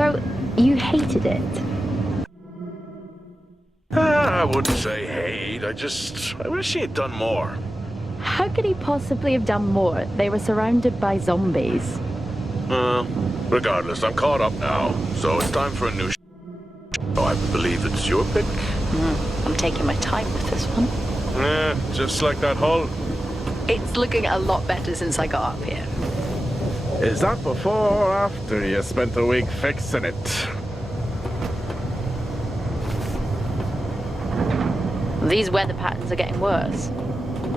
So, you hated it? I wouldn't say hate. I wish he had done more. How could he possibly have done more? They were surrounded by zombies. Regardless, I'm caught up now, so it's time for a new Oh, I believe it's your pick. I'm taking my time with this one. Just like that hull. It's looking a lot better since I got up here. Is that before or after you spent a week fixing it? These weather patterns are getting worse.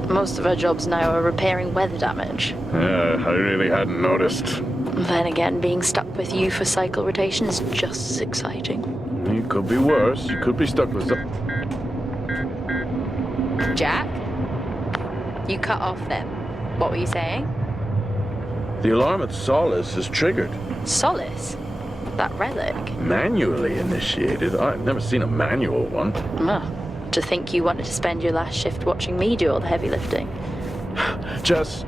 Most of our jobs now are repairing weather damage. Yeah, I really hadn't noticed. Then again, being stuck with you for cycle rotation is just as exciting. It could be worse. You could be stuck with some... Jack? You cut off then. What were you saying? The alarm at Solis is triggered. Solis? That relic? Manually initiated? I've never seen a manual one. To think you wanted to spend your last shift watching me do all the heavy lifting. Jess,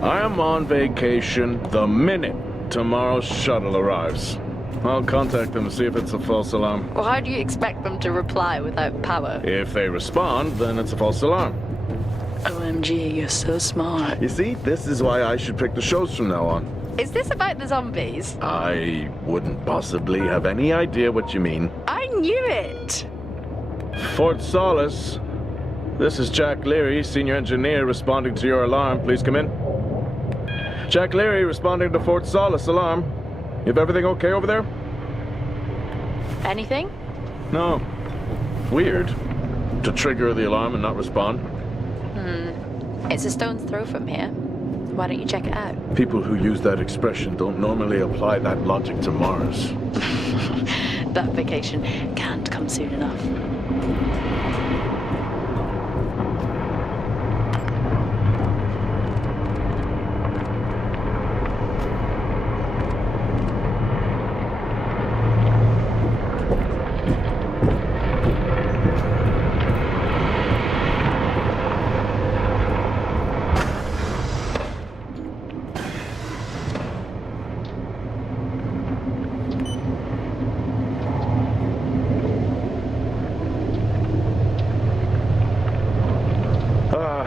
I am on vacation the minute tomorrow's shuttle arrives. I'll contact them and see if it's a false alarm. Well, how do you expect them to reply without power? If they respond, then it's a false alarm. OMG, you're so smart. You see, this is why I should pick the shows from now on. Is this about the zombies? I wouldn't possibly have any idea what you mean. I knew it! Fort Solis. This is Jack Leary, senior engineer, responding to your alarm. Please come in. Jack Leary, responding to Fort Solis alarm. You have everything okay over there? Anything? No. Weird. To trigger the alarm and not respond. It's a stone's throw from here. Why don't you check it out? People who use that expression don't normally apply that logic to Mars. That vacation can't come soon enough.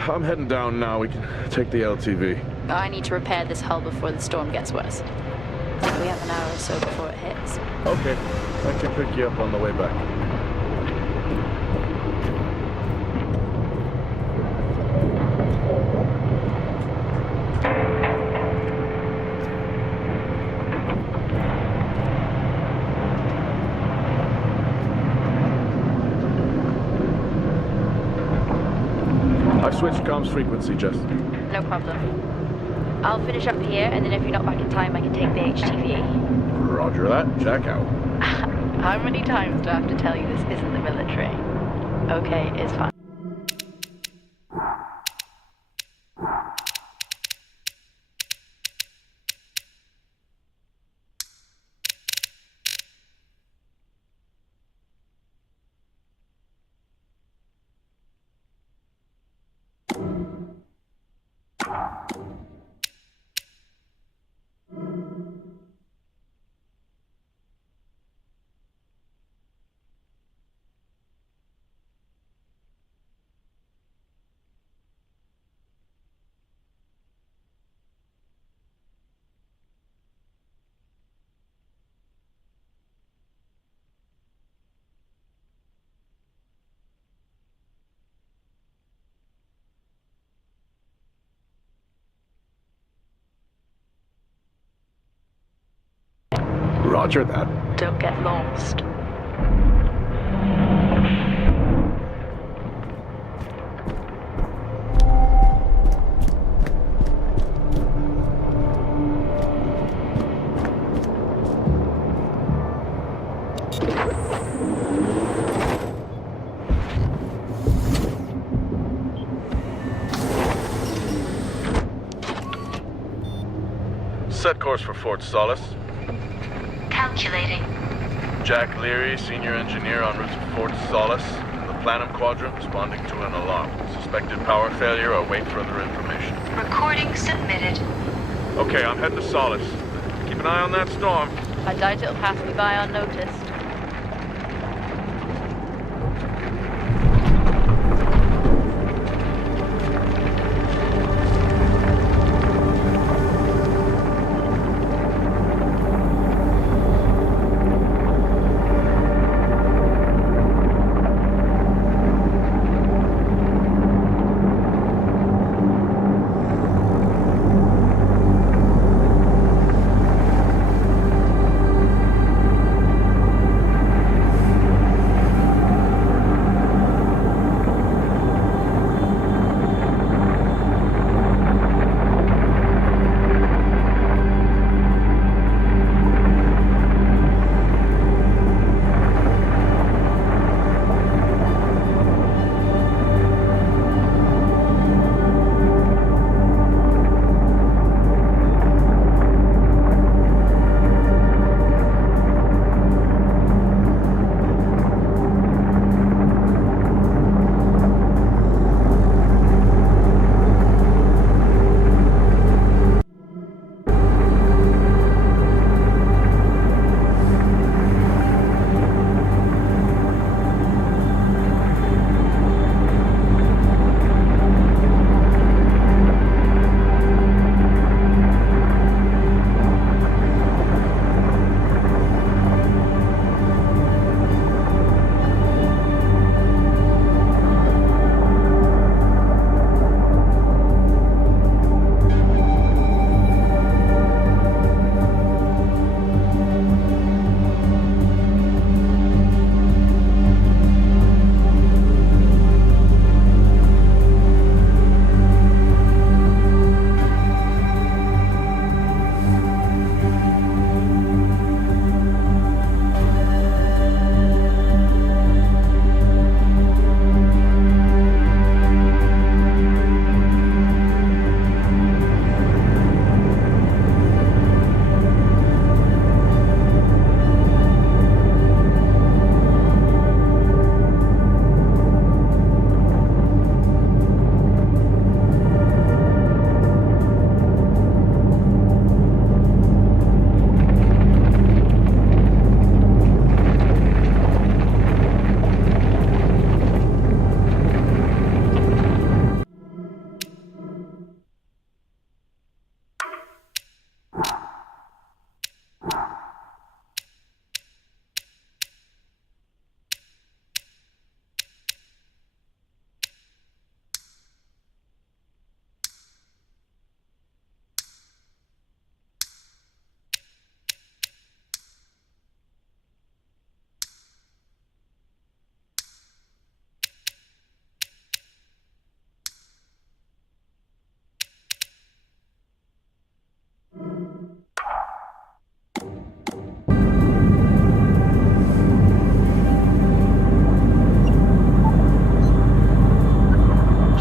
I'm heading down now. We can take the LTV. I need to repair this hull before the storm gets worse. I think we have an hour or so before it hits. Okay. I can pick you up on the way back. I've switched comms frequency, Jess. No problem. I'll finish up here, and then if you're not back in time, I can take the HTV. Roger that. Jack out. How many times do I have to tell you this isn't the military? Okay, it's fine. Roger that. Don't get lost. Set course for Fort Solis. Calculating. Jack Leary, senior engineer en route to Fort Solis. The Planum Quadrant responding to an alarm. Suspected power failure. Await further information. Recording submitted. Okay, I'm heading to Solis. Keep an eye on that storm. I doubt it'll pass me by unnoticed.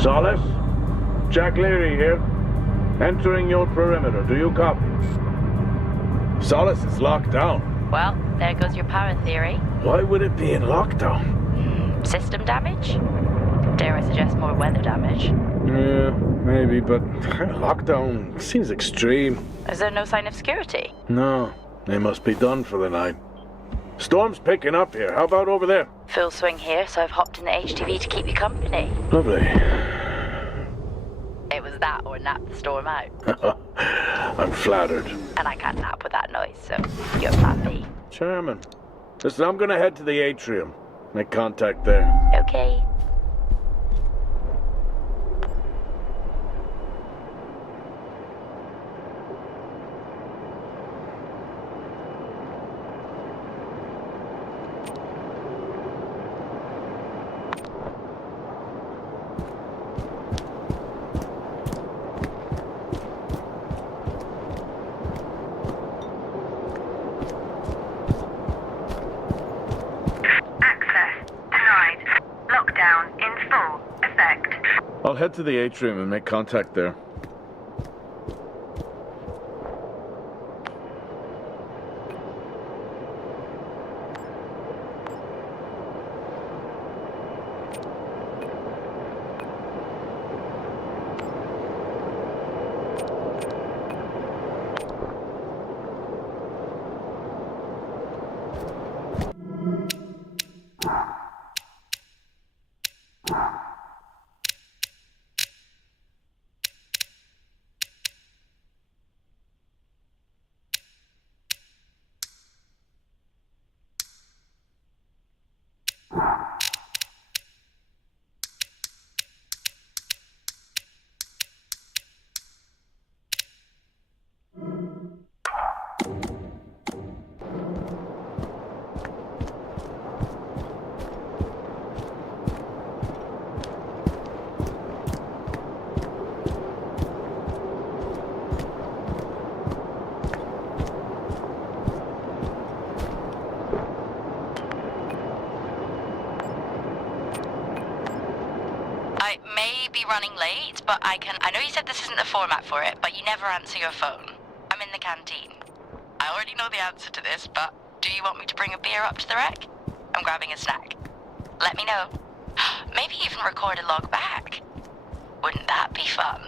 Solis? Jack Leary here. Entering your perimeter. Do you copy? Solis is locked down. Well, there goes your power theory. Why would it be in lockdown? System damage? Dare I suggest more weather damage? Yeah, maybe, but lockdown seems extreme. Is there no sign of security? No, they must be done for the night. Storm's picking up here. How about over there? Full swing here, so I've hopped in the HTV to keep you company. Lovely. It was that or nap the storm out. I'm flattered. And I can't nap with that noise, so you're plan B. Charming. Listen, I'm gonna head to the atrium. Make contact there. Okay. I'll head to the atrium and make contact there. running late, but I know you said this isn't the format for it, but you never answer your phone. I'm in the canteen. I already know the answer to this, but do you want me to bring a beer up to the wreck? I'm grabbing a snack. Let me know. Maybe even record a log back. Wouldn't that be fun?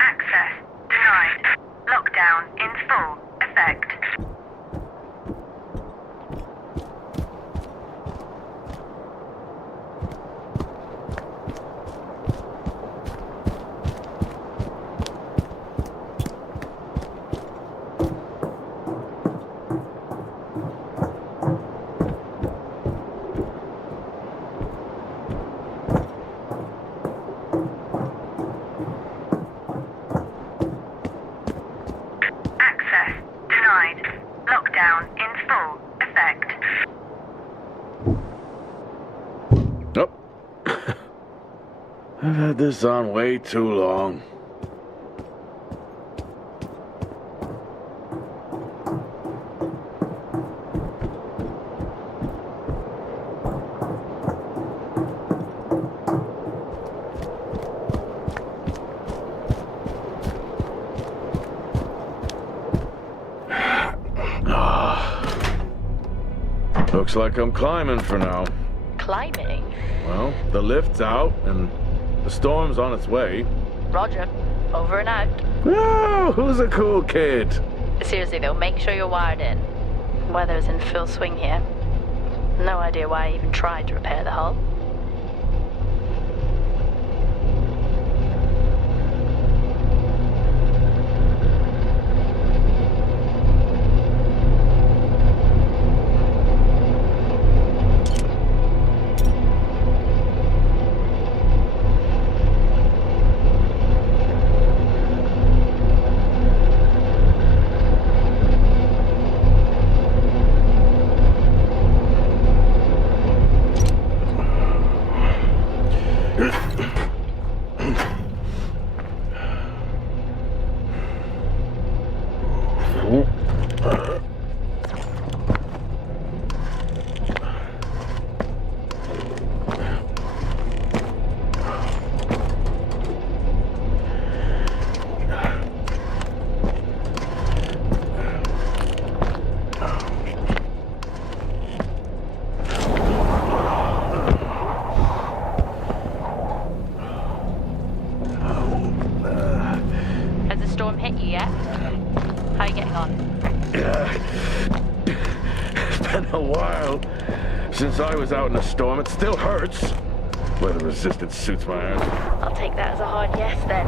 Access denied. Lockdown in full effect. Lockdown in full effect. Oh. I've had this on way too long. Looks like I'm climbing for now. Climbing? Well, the lift's out and the storm's on its way. Roger. Over and out. Oh, who's a cool kid? Seriously though, make sure you're wired in. Weather's in full swing here. No idea why I even tried to repair the hull. Since I was out in a storm, it still hurts. Weather resistant suits my ass. I'll take that as a hard yes then.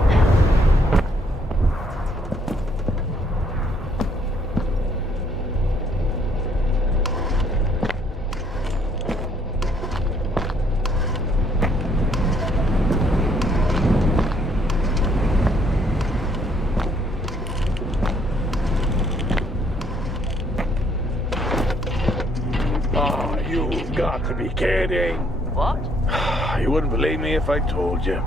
You've got to be kidding. What? You wouldn't believe me if I told you.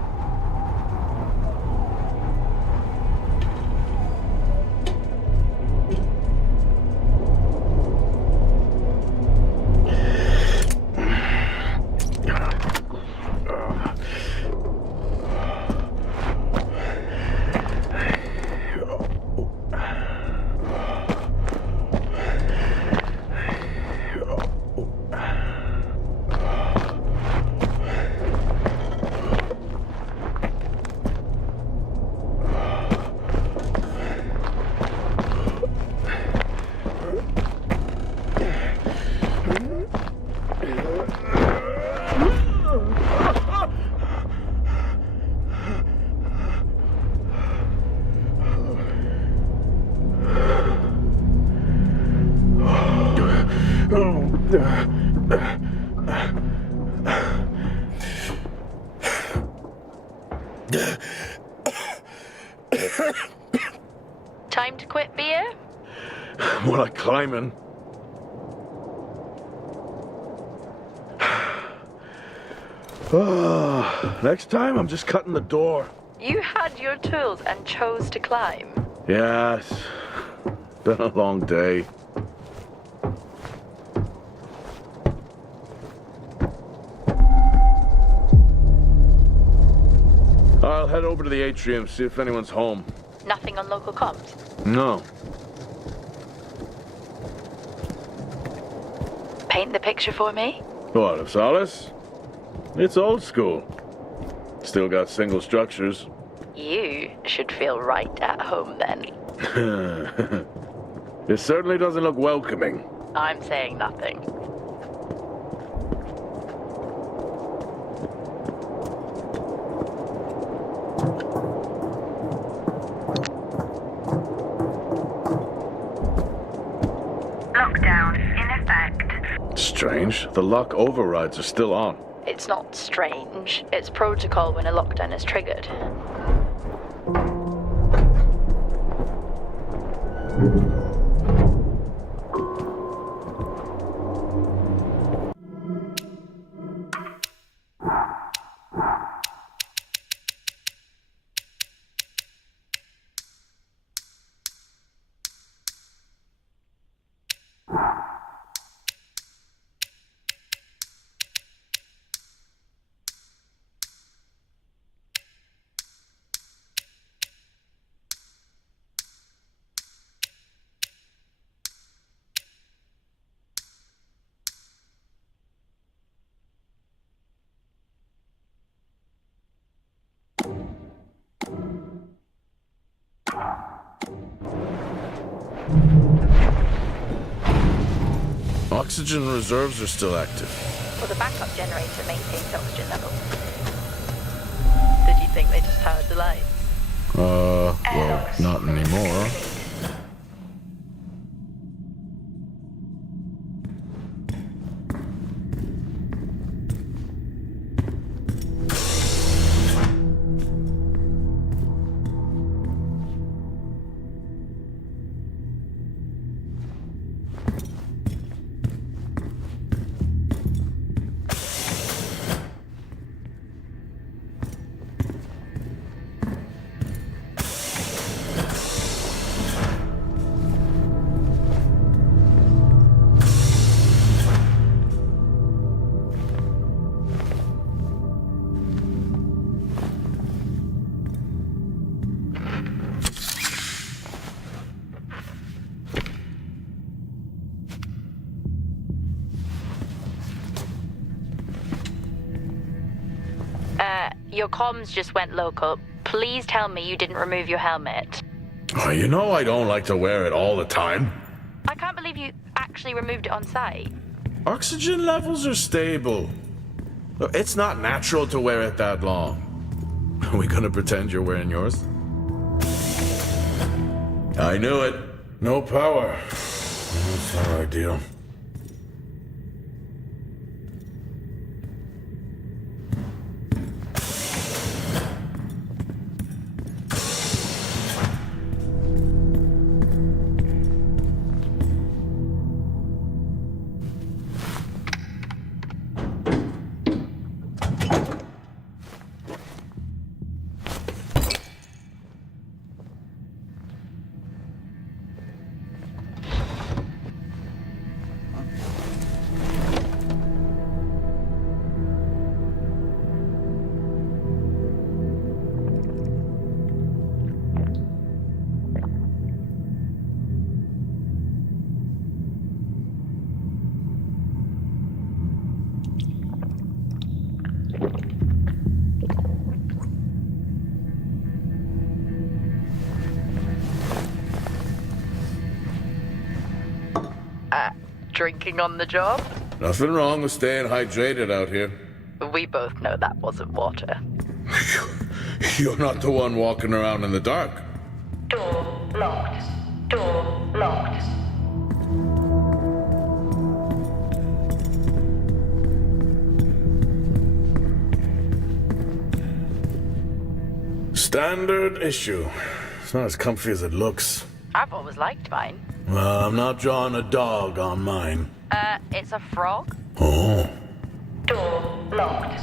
Time to quit beer? More like climbing. Next time, I'm just cutting the door. You had your tools and chose to climb. Yes. Been a long day. head over to the atrium, see if anyone's home. Nothing on local comms? No. Paint the picture for me? What, of Solis? It's old school. Still got single structures. You should feel right at home then. It certainly doesn't look welcoming. I'm saying nothing. Lockdown in effect. Strange. The lock overrides are still on. It's not strange. It's protocol when a lockdown is triggered. Oxygen reserves are still active. Well, the backup generator maintains oxygen levels. Did you think they just powered the lights? Well, not anymore. Your comms just went local. Please tell me you didn't remove your helmet. Oh, you know I don't like to wear it all the time. I can't believe you actually removed it on site. Oxygen levels are stable. It's not natural to wear it that long. Are we gonna pretend you're wearing yours? I knew it. No power. That's not ideal. Drinking on the job? Nothing wrong with staying hydrated out here. We both know that wasn't water. You're not the one walking around in the dark. Door locked. Door locked. Standard issue. It's not as comfy as it looks. I've always liked mine. Well, I'm not drawing a dog on mine. It's a frog? Oh. Door locked.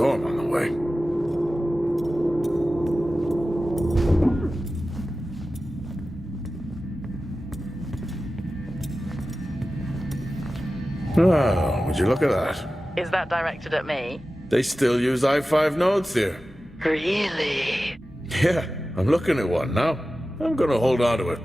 storm on the way. Oh, would you look at that? Is that directed at me? They still use i5 nodes here. Really? Yeah, I'm looking at one now. I'm gonna hold on to it.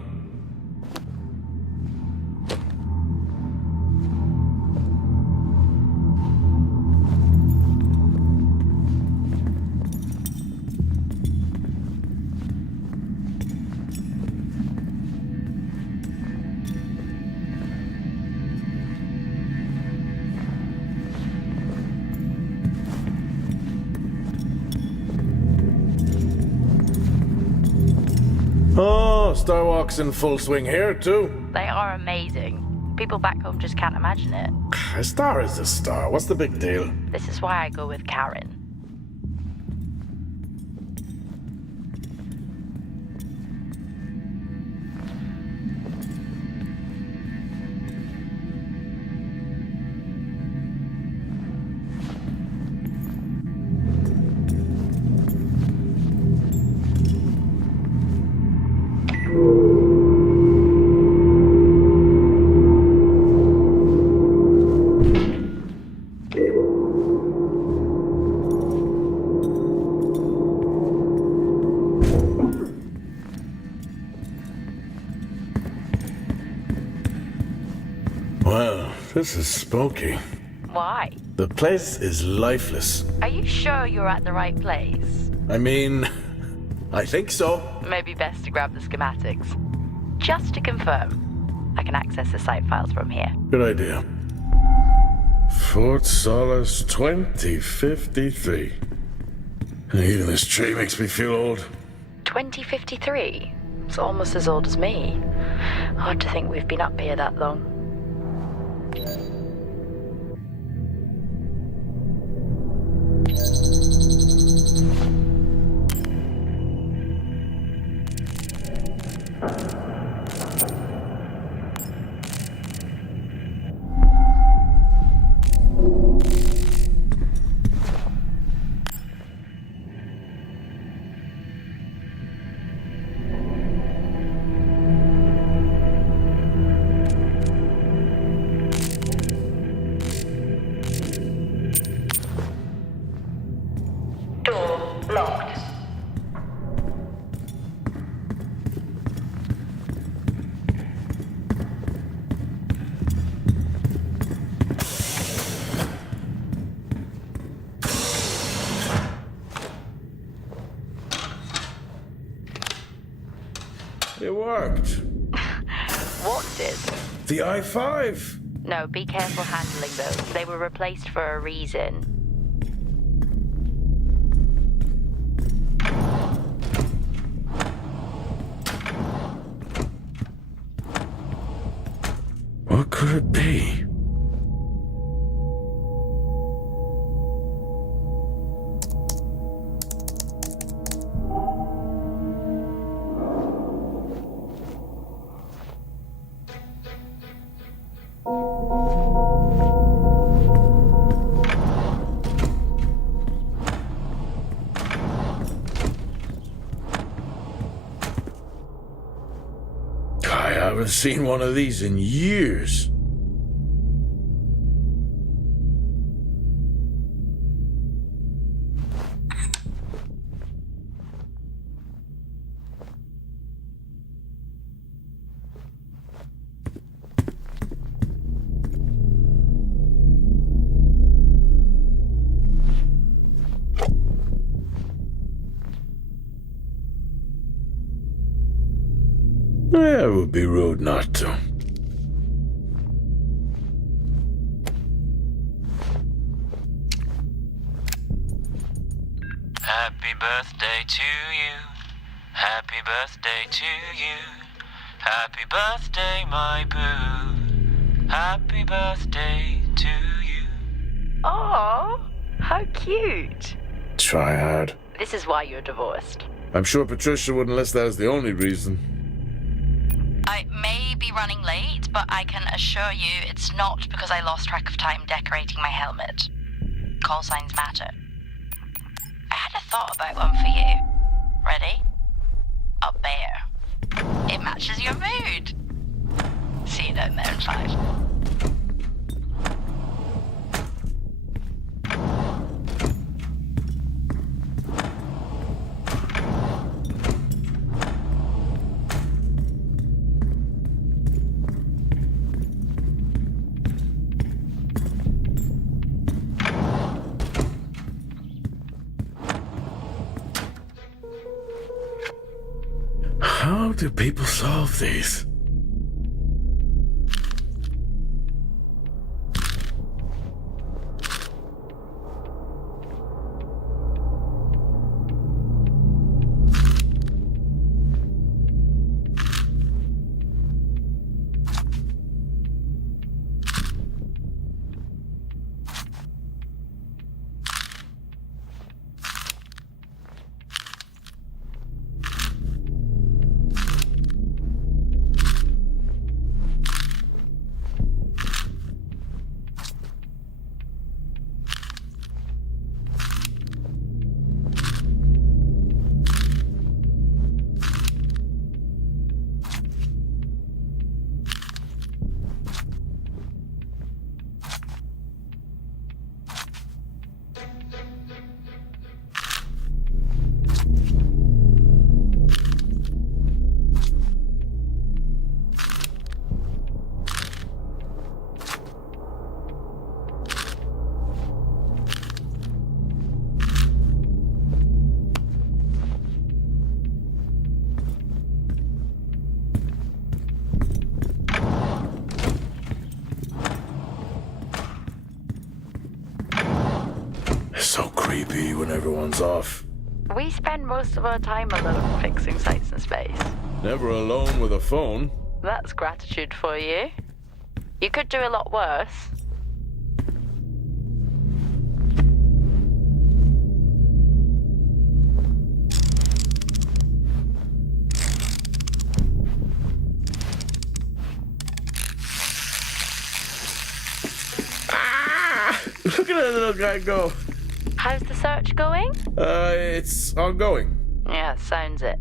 Oh, Starwalk's in full swing here, too. They are amazing. People back home just can't imagine it. A star is a star. What's the big deal? This is why I go with Karen. Well, this is spooky. Why? The place is lifeless. Are you sure you're at the right place? I mean, I think so. Maybe best to grab the schematics. Just to confirm, I can access the site files from here. Good idea. Fort Solis 2053. Even this tree makes me feel old. 2053? It's almost as old as me. Hard to think we've been up here that long. Door locked. It worked. What did? The i5. No, be careful handling those. They were replaced for a reason. What could it be? I haven't seen one of these in years. It would be rude not to. Happy birthday to you. Happy birthday to you. Happy birthday, my boo. Happy birthday to you. Oh, how cute. Try hard. This is why you're divorced. I'm sure Patricia wouldn't list that as the only reason. I may be running late, but I can assure you it's not because I lost track of time decorating my helmet. Call signs matter. have thought about one for you. Ready? A bear. It matches your mood. See you down there in 5. How do people solve these? So creepy when everyone's off. We spend most of our time alone fixing sights in space. Never alone with a phone. That's gratitude for you. You could do a lot worse. Look at that little guy go. How's the search going? It's ongoing. Yeah, sounds it.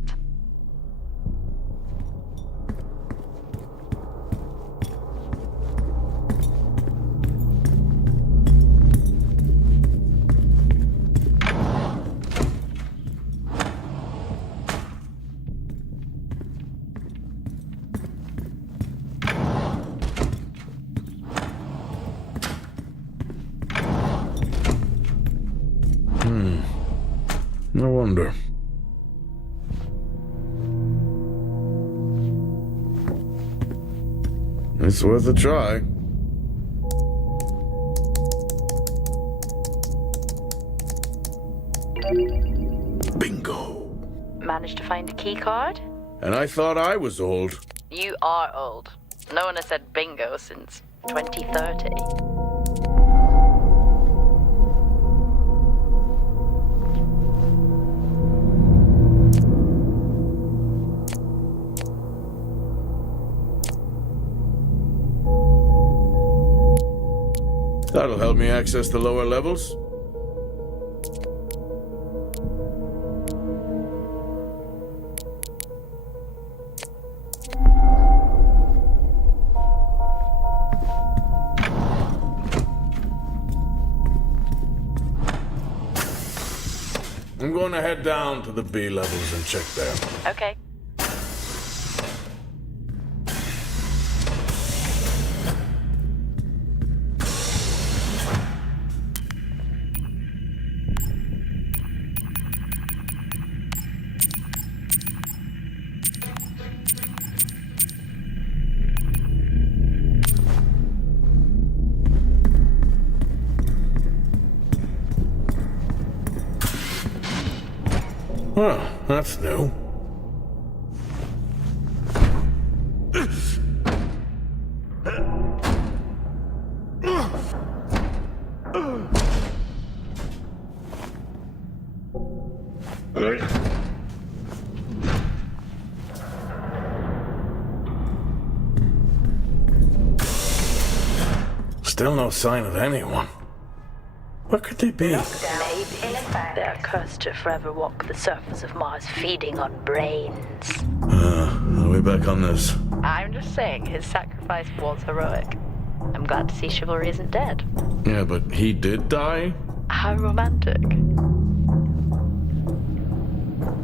No wonder. It's worth a try. Bingo. Managed to find a key card? And I thought I was old. You are old. No one has said bingo since 2030. That'll help me access the lower levels. I'm going to head down to the B levels and check there. Okay. Well, that's new. Still no sign of anyone. Where could they be? Maybe. In effect. They're cursed to forever walk the surface of Mars feeding on brains. Are we back on this? I'm just saying his sacrifice was heroic. I'm glad to see chivalry isn't dead. Yeah, but he did die? How romantic.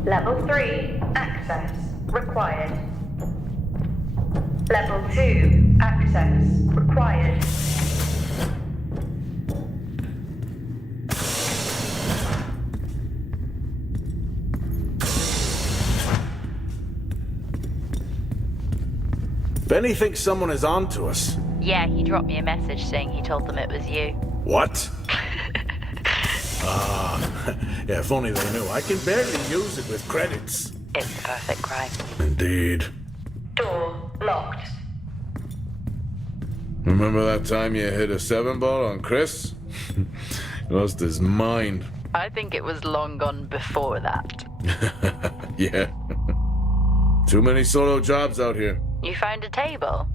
Level 3, access required. Level 2, access required. Benny thinks someone is on to us. Yeah, he dropped me a message saying he told them it was you. What? Yeah, if only they knew. I can barely use it with credits. It's the perfect crime. Indeed. Door locked. Remember that time you hit a 7-ball on Chris? He lost his mind. I think it was long gone before that. Yeah. Too many solo jobs out here. You found a table?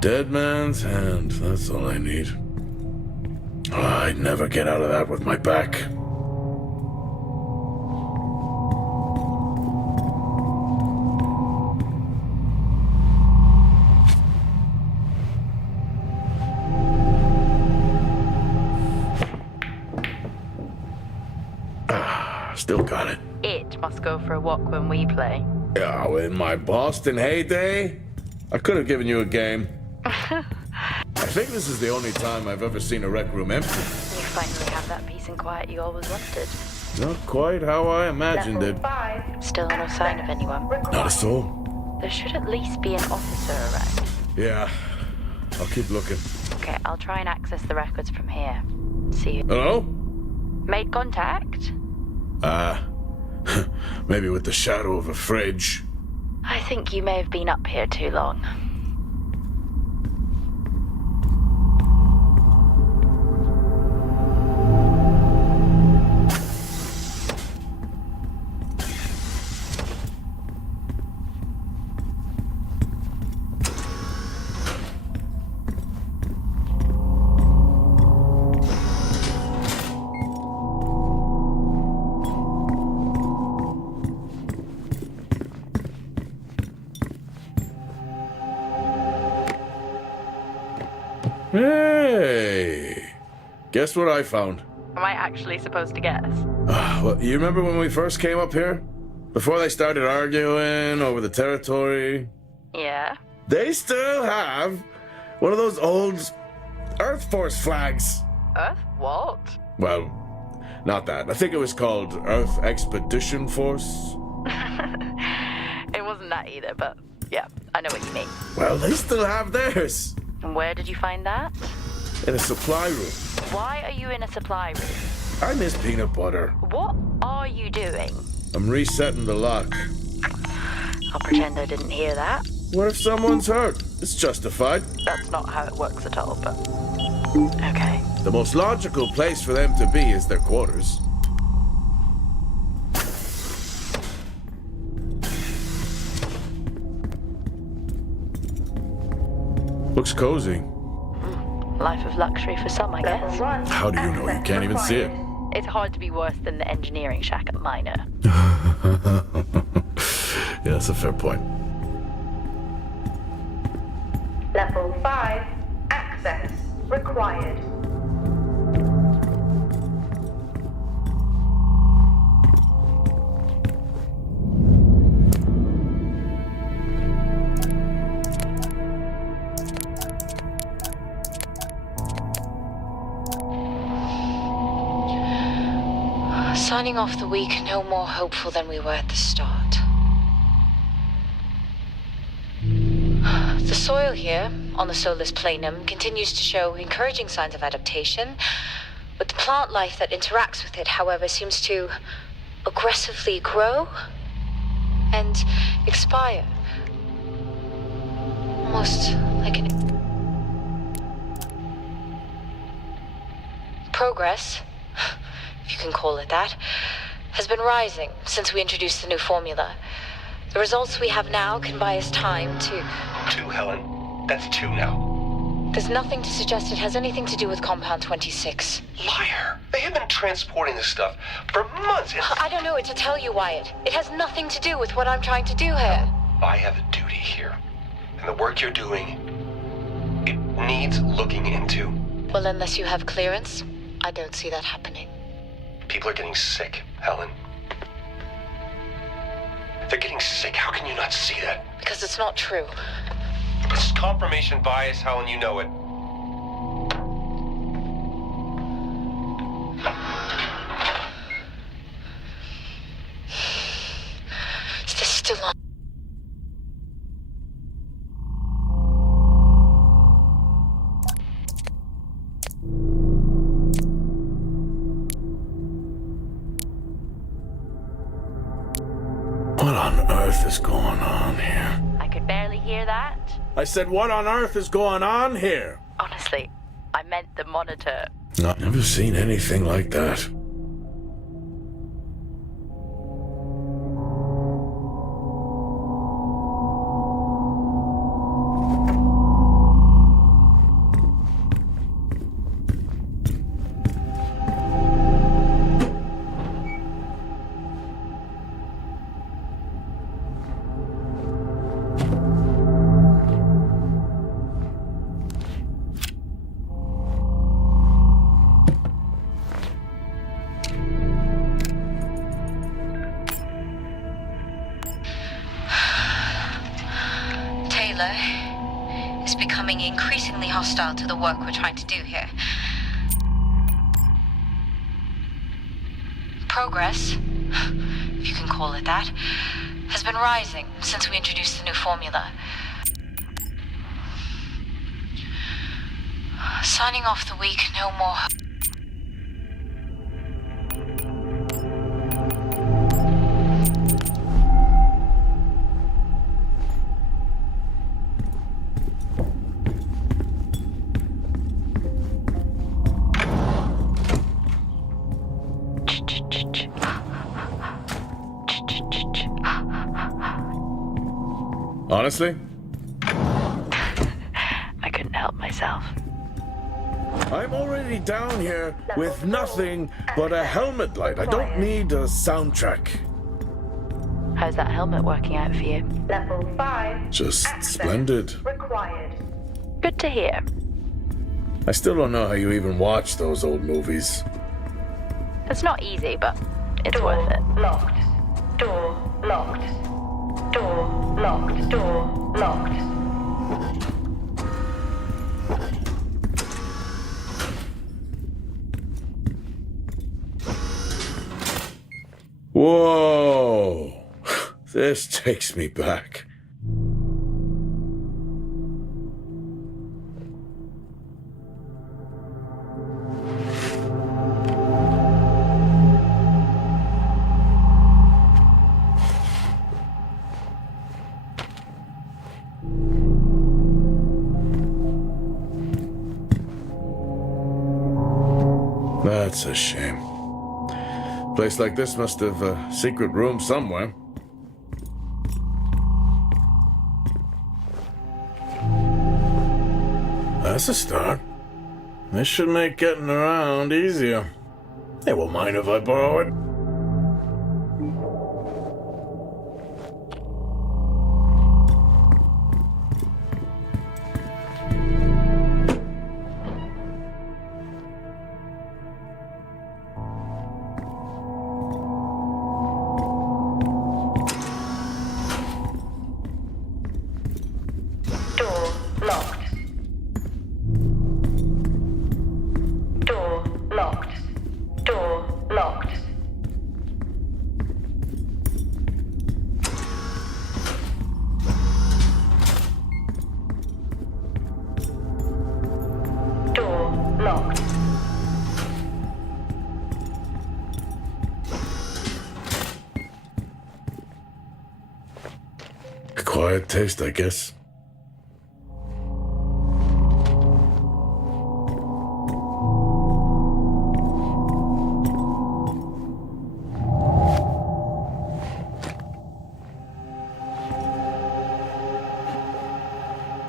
Dead man's hand, that's all I need. Oh, I'd never get out of that with my back. Still got it. It must go for a walk when we play. Oh, in my Boston heyday, I could have given you a game. I think this is the only time I've ever seen a rec room empty. You finally have that peace and quiet you always wanted. Not quite how I imagined Level it. 5. Still no sign of anyone. Not a soul. There should at least be an officer around. Yeah, I'll keep looking. Okay, I'll try and access the records from here. See you. Hello? Made contact? Maybe with the shadow of a fridge. I think you may have been up here too long. Hey! Guess what I found? Am I actually supposed to guess? Well, you remember when we first came up here? Before they started arguing over the territory? Yeah? They still have one of those old Earth Force flags. Earth what? Well, not that. I think it was called Earth Expedition Force. It wasn't that either, but yeah, I know what you mean. Well, they still have theirs. And where did you find that? In a supply room. Why are you in a supply room? I miss peanut butter. What are you doing? I'm resetting the lock. I'll pretend I didn't hear that. What if someone's hurt? It's justified. That's not how it works at all, but... Okay. The most logical place for them to be is their quarters. Looks cozy. Life of luxury for some, I Level guess. 1. How do you know? You can't even see it. It's hard to be worse than the engineering shack at Minor. Yeah, that's a fair point. Level 5. Access required. Signing off the week no more hopeful than we were at the start. The soil here, on the Solis planum, continues to show encouraging signs of adaptation, but the plant life that interacts with it, however, seems to aggressively grow and expire. Almost like an... Progress, if you can call it that, has been rising since we introduced the new formula. The results we have now can buy us time to... 2, Helen. That's 2 now. There's nothing to suggest it has anything to do with Compound 26. Liar! They have been transporting this stuff for months. I don't know what to tell you, Wyatt. It has nothing to do with what I'm trying to do here. I have a duty here. And the work you're doing, it needs looking into. Well, unless you have clearance, I don't see that happening. People are getting sick, Helen. They're getting sick. How can you not see that? Because it's not true. This is confirmation bias, Helen. You know it. Is this still on? What on earth is going on here? I could barely hear that. I said, what on earth is going on here? Honestly, I meant the monitor. I've never seen anything like that. Is becoming increasingly hostile to the work we're trying to do here. Progress, if you can call it that, has been rising since we introduced the new formula. Signing off the week, no more. Honestly? I couldn't help myself. I'm already down here with nothing but a helmet light. I don't need a soundtrack. How's that helmet working out for you? Level 5. Just Access splendid. Required. Good to hear. I still don't know how you even watch those old movies. It's not easy, but it's Door worth it. locked. Door locked. Door locked. Door locked. Whoa! This takes me back. That's a shame. A place like this must have a secret room somewhere. That's a start. This should make getting around easier. They won't mind if I borrow it. Door locked. Door locked. Door locked. Door locked. Quiet taste, I guess.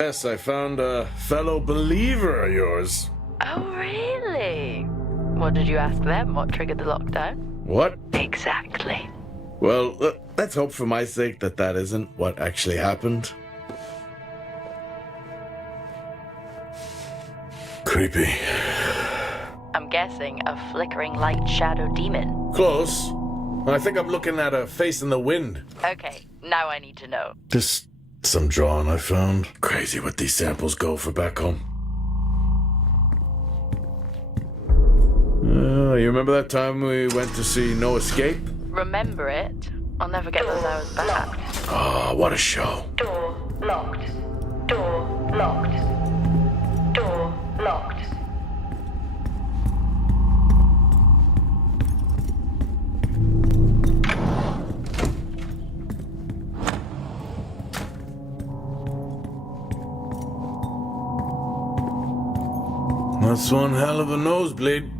Yes, I found a fellow believer of yours. Oh, really? What did you ask them? What triggered the lockdown? What? Exactly. Well, let's hope for my sake that that isn't what actually happened. Creepy. I'm guessing a flickering light shadow demon. Close. I think I'm looking at a face in the wind. Okay, now I need to know. Just some drawing I found. Crazy what these samples go for back home. You remember that time we went to see No Escape? Remember it? I'll never get those hours back. Oh, what a show. Door locked. Door locked. Door locked. That's one hell of a nosebleed.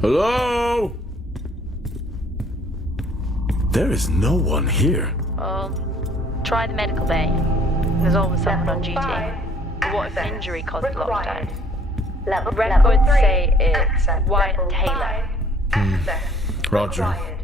Hello? There is no one here. Well, try the medical bay. There's always someone on duty. What if Access injury caused the required. lockdown? Level Records 3, say it's access Wyatt level Taylor. 5, access Roger. required.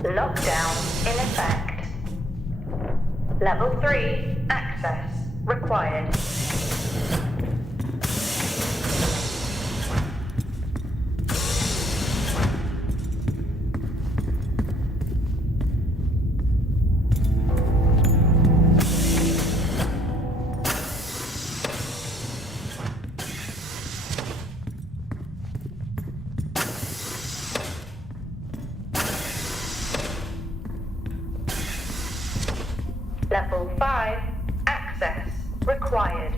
Lockdown in effect. Level 3, access required. Level 5, access required.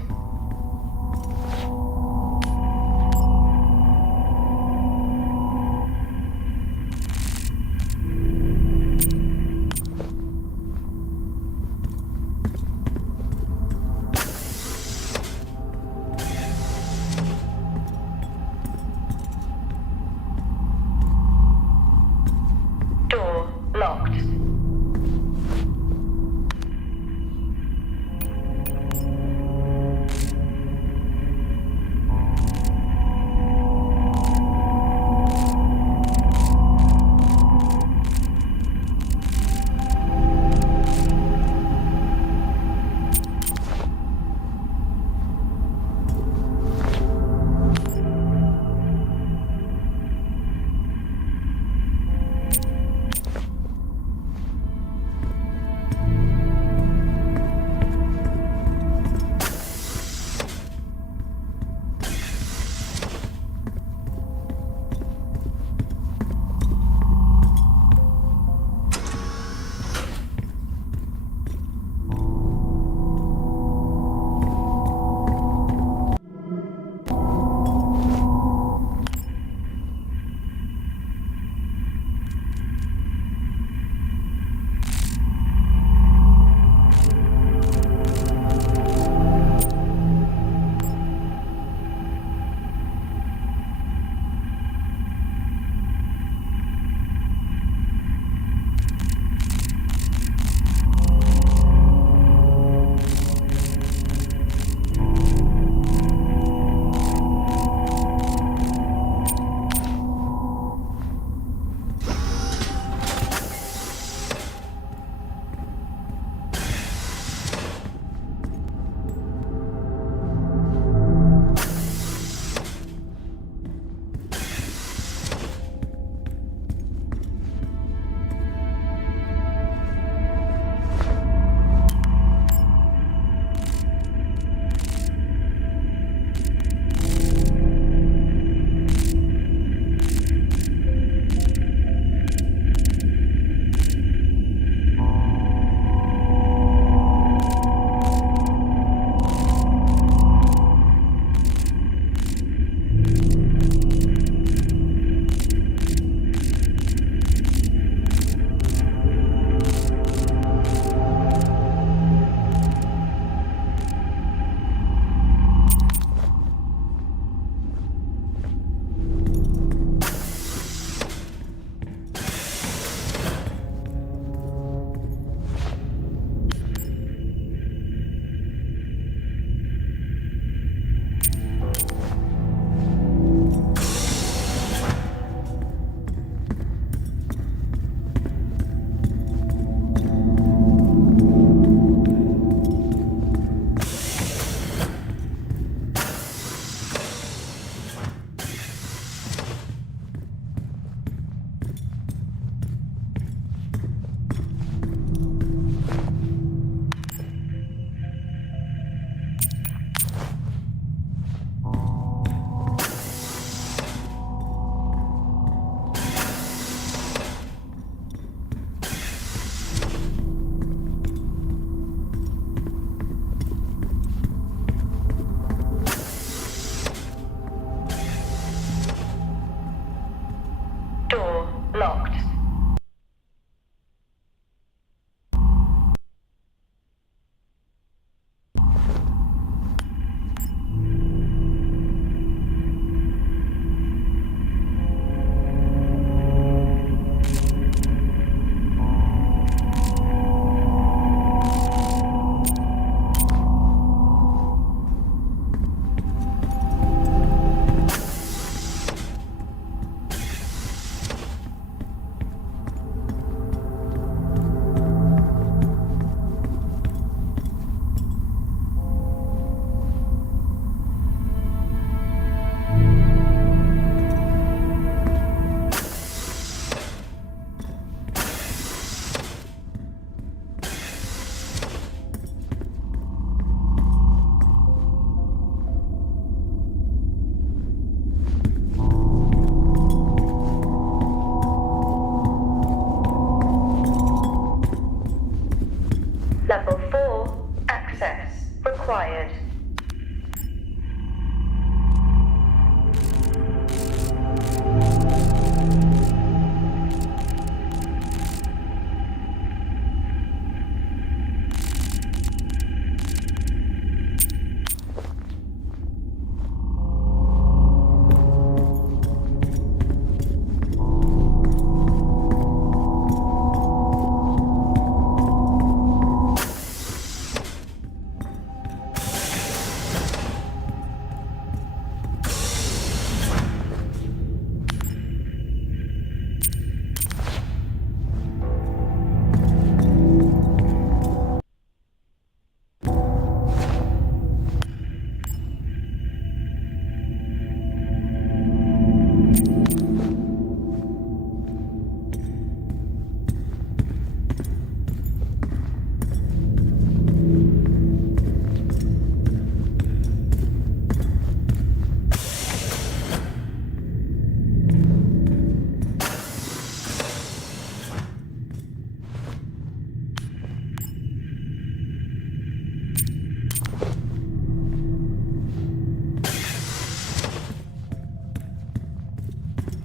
required.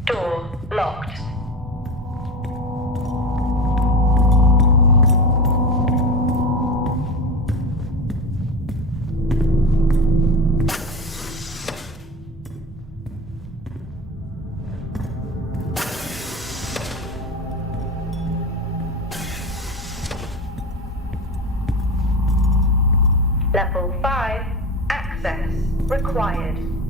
Door locked. Level 5, access required.